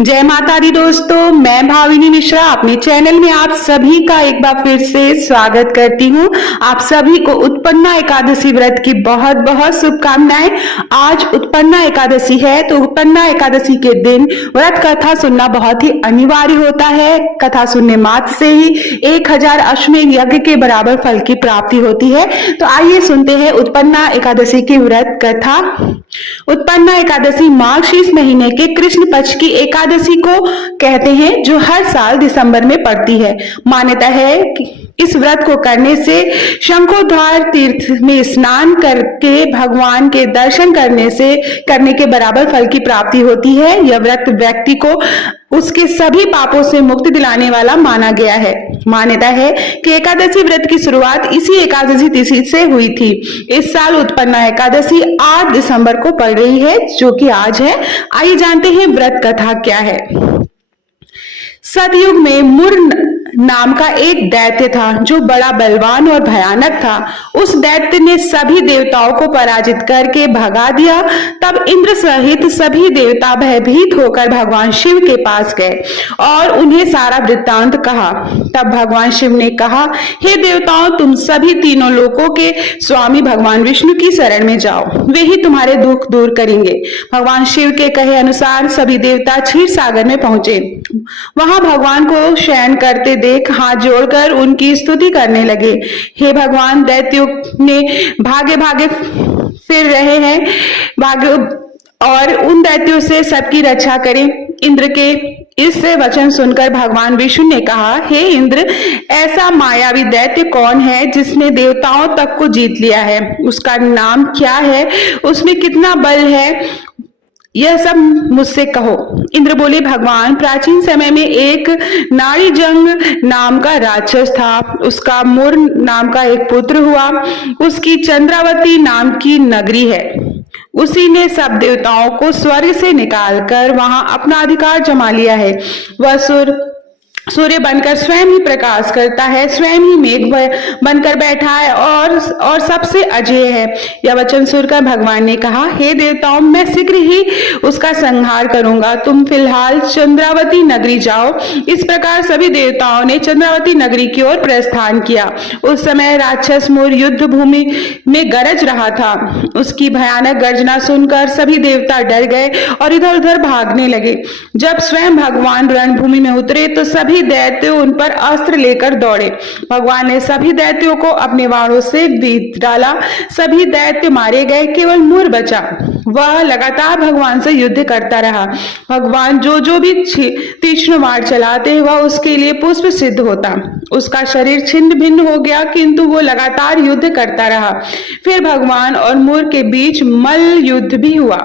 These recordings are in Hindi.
जय माता दी दोस्तों, मैं भाविनी मिश्रा अपने चैनल में आप सभी का एक बार फिर से स्वागत करती हूँ। आप सभी को उत्पन्ना एकादशी व्रत की बहुत बहुत शुभकामनाएं। आज उत्पन्ना एकादशी है, तो उत्पन्ना एकादशी के दिन व्रत कथा सुनना बहुत ही अनिवार्य होता है। कथा सुनने मात्र से ही 1000 अश्वमेध यज्ञ के बराबर फल की प्राप्ति होती है। तो आइए सुनते हैं उत्पन्ना एकादशी की व्रत कथा। उत्पन्ना एकादशी मार्गशीर्ष महीने के कृष्ण पक्ष की एकादशी को कहते हैं, जो हर साल दिसंबर में पड़ती है। मान्यता है कि इस व्रत को करने से शंखोद्धार तीर्थ में स्नान करके भगवान के दर्शन करने के बराबर फल की प्राप्ति होती है। यह व्रत व्यक्ति को उसके सभी पापों से मुक्ति दिलाने वाला माना गया है। मान्यता है कि एकादशी व्रत की शुरुआत इसी एकादशी तिथि से हुई थी। इस साल उत्पन्ना एकादशी 8 दिसंबर को पड़ रही है, जो कि आज है। आइए जानते हैं व्रत कथा क्या है। सतयुग में मुर नाम का एक दैत्य था, जो बड़ा बलवान और भयानक था। उस दैत्य ने सभी देवताओं को पराजित करके भगा दिया। तब इंद्र सहित सभी देवता भयभीत होकर भगवान शिव के पास गए और उन्हें सारा वृत्तांत कहा। तब भगवान शिव ने कहा, हे देवताओं, तुम सभी तीनों लोकों के स्वामी भगवान विष्णु की शरण में जाओ, वे ही तुम्हारे दुख दूर करेंगे। भगवान शिव के कहे अनुसार सभी देवता क्षीर सागर में पहुंचे। वहां भगवान को शयन करते देख हाथ जोड़कर उनकी स्तुति करने लगे। हे भगवान, दैत्यों ने भागे भागे फिर रहे हैं, और उन दैत्यों से सबकी रक्षा करें। इंद्र के इस वचन सुनकर भगवान विष्णु ने कहा, हे इंद्र, ऐसा मायावी दैत्य कौन है जिसने देवताओं तक को जीत लिया है? उसका नाम क्या है? उसमें कितना बल है? यह सब मुझसे कहो। इंद्र बोले, भगवान, प्राचीन समय में एक नाड़ीजंग नाम का राक्षस था। उसका मुर नाम का एक पुत्र हुआ। उसकी चंद्रावती नाम की नगरी है। उसी ने सब देवताओं को स्वर्ग से निकालकर वहां अपना अधिकार जमा लिया है। वह सूर्य बनकर स्वयं ही प्रकाश करता है, स्वयं ही मेघ बनकर बैठा है और सबसे अजेय है। यह वचन सुनकर भगवान ने कहा, हे देवताओं, मैं शीघ्र ही उसका संहार करूंगा। तुम फिलहाल चंद्रावती नगरी जाओ। इस प्रकार सभी देवताओं ने चंद्रावती नगरी की ओर प्रस्थान किया। उस समय राक्षस मुर युद्ध भूमि में गरज रहा था। उसकी भयानक गर्जना सुनकर सभी देवता डर गए और इधर उधर भागने लगे। जब स्वयं भगवान रणभूमि में उतरे तो सभी दैत्य उन पर अस्त्र लेकर दौड़े। भगवान ने सभी दैत्यों को अपने बाणों से बीत डाला। सभी दैत्य मारे गए, केवल मुर बचा। वह लगातार भगवान से युद्ध करता रहा। भगवान जो भी तीक्ष्ण वार चलाते, वह उसके लिए पुष्प सिद्ध होता। उसका शरीर छिन्न भिन्न हो गया, किंतु वो लगातार युद्ध करता रहा। फिर भगवान और मुर के बीच मल्ल युद्ध भी हुआ।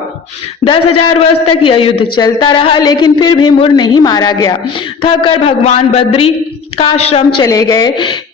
10,000 वर्ष तक यह युद्ध चलता रहा, लेकिन फिर भी मुर नहीं मारा गया। थककर भगवान बद्री का आश्रम चले गए।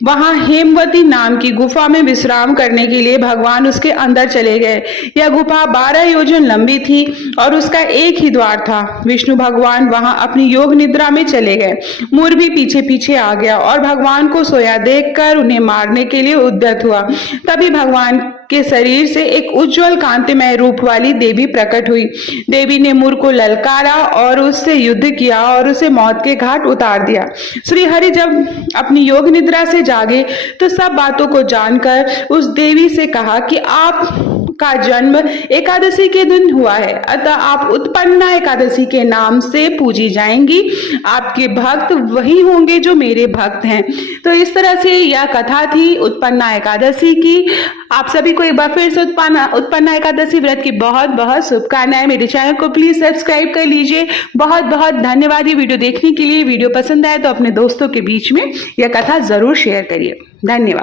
वहां हेमवती नाम की गुफा में विश्राम करने के लिए भगवान उसके अंदर चले गए। यह गुफा 12 योजन लंबी थी और उसका एक ही द्वार था। विष्णु भगवान वहां अपनी योग निद्रा में चले गए। मुर भी पीछे पीछे आ गया और भगवान को सोया देखकर उन्हें मारने के लिए उद्यत हुआ। तभी भगवान के शरीर से एक उज्जवल कांतिमय रूप वाली देवी प्रकट हुई। देवी ने मुर को ललकारा और उससे युद्ध किया और उसे मौत के घाट उतार दिया। श्री हरि जब अपनी योग निद्रा से जागे तो सब बातों को जानकर उस देवी से कहा कि आपका जन्म एकादशी के दिन हुआ है, अतः आप उत्पन्ना एकादशी के नाम से पूजी जाएंगी। आपके भक्त वही होंगे जो मेरे भक्त हैं। तो इस तरह से यह कथा थी उत्पन्ना एकादशी की। आप सभी को एक बार फिर से उत्पन्ना एकादशी व्रत की बहुत बहुत शुभकामनाएं। मेरे चैनल को प्लीज सब्सक्राइब कर लीजिए। बहुत बहुत धन्यवाद ये वीडियो देखने के लिए। वीडियो पसंद आए तो अपने दोस्तों के बीच में यह कथा जरूर शेयर करिए। धन्यवाद।